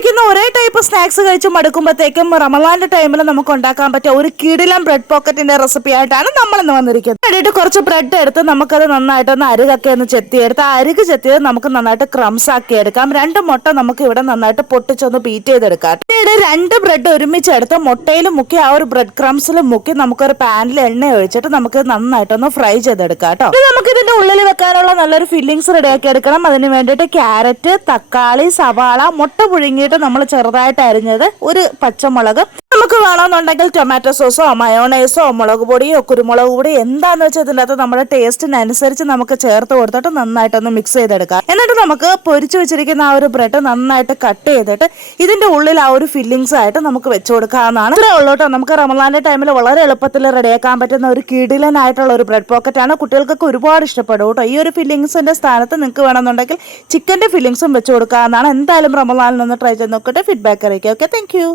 ഇരിക്കുന്ന ഒരേ type snacks കഴിച്ച് മടുക്കുമ്പോഴത്തേക്കും റമദാന്റെ ടൈമിൽ നമുക്ക് ഉണ്ടാക്കാൻ പറ്റിയ ഒരു കിടിലൻ ബ്രെഡ് പോക്കറ്റിന്റെ റെസിപ്പി ആയിട്ടാണ് നമ്മൾ ഇന്ന് വന്നിരിക്കുന്നത്. വേണ്ടിയിട്ട് കുറച്ച് ബ്രെഡ് എടുത്ത് നമുക്കത് നന്നായിട്ടൊന്ന് അരുകൊക്കെ ഒന്ന് ചെത്തിയെടുത്ത് ആ അരുക് ചെത്തിയത് നമുക്ക് നന്നായിട്ട് ക്രംസ് ആക്കി എടുക്കാം. 2 മുട്ട നമുക്ക് ഇവിടെ നന്നായിട്ട് പൊട്ടിച്ചൊന്ന് ബീറ്റ് ചെയ്തെടുക്കാം. പിന്നീട് 2 ബ്രെഡ് ഒരുമിച്ചെടുത്ത് മുട്ടയിൽ മുക്കി ആ ഒരു ബ്രെഡ് ക്രംസിൽ മുക്കി നമുക്കൊരു പാനിൽ എണ്ണ ഒഴിച്ചിട്ട് നമുക്ക് നന്നായിട്ടൊന്ന് ഫ്രൈ ചെയ്തെടുക്കാം കേട്ടോ. നമുക്ക് ഇതിന്റെ ഉള്ളിൽ വെക്കാനുള്ള നല്ലൊരു ഫില്ലിങ്സ് റെഡിയാക്കി എടുക്കണം. അതിന് വേണ്ടിയിട്ട് ക്യാരറ്റ്, തക്കാളി, സവാള, മുട്ട പുഴുങ്ങിയിട്ട് നമ്മൾ ചെറുതായിട്ട് അരിഞ്ഞത്, ഒരു പച്ചമുളക്, നമുക്ക് വേണമെന്നുണ്ടെങ്കിൽ ടൊമാറ്റോ സോസോ മയോണൈസോ മുളക് പൊടിയോ കുരുമുളക് പൊടിയോ എന്താന്ന് വെച്ചാൽ ഇതിൻ്റെ അകത്ത് നമ്മുടെ ടേസ്റ്റിനനുസരിച്ച് നമുക്ക് ചേർത്ത് കൊടുത്തിട്ട് നന്നായിട്ടൊന്ന് മിക്സ് ചെയ്തെടുക്കാം. എന്നിട്ട് നമുക്ക് പൊരിച്ചു വെച്ചിരിക്കുന്ന ആ ഒരു ബ്രെഡ് നന്നായിട്ട് കട്ട് ചെയ്തിട്ട് ഇതിന്റെ ഉള്ളിൽ ആ ഒരു ഫില്ലിങ്സ് ആയിട്ട് നമുക്ക് വെച്ചു കൊടുക്കാവുന്നതാണ്. ഇത്രേ ഉള്ളൂ കേട്ടോ. നമുക്ക് റമദാന്റെ ടൈമിൽ വളരെ എളുപ്പത്തിൽ റെഡിയാക്കാൻ പറ്റുന്ന ഒരു കിടിലനായിട്ടുള്ള ഒരു ബ്രെഡ് പോക്കറ്റ് ആണ്. കുട്ടികൾക്കൊക്കെ ഒരുപാട് ഇഷ്ടപ്പെടും കേട്ടോ. ഈ ഒരു ഫില്ലിങ്സിന്റെ സ്ഥാനത്ത് നിങ്ങൾക്ക് വേണമെന്നുണ്ടെങ്കിൽ ചിക്കന്റെ ഫില്ലിങ്സും വെച്ചു കൊടുക്കാവുന്നതാണ്. എന്തായാലും റമദാനിൽ ഒന്ന് ട്രൈ ചെയ്ത് നോക്കിയിട്ട് ഫീഡ്ബാക്ക് അറിയിക്കുക. Okay, thank you.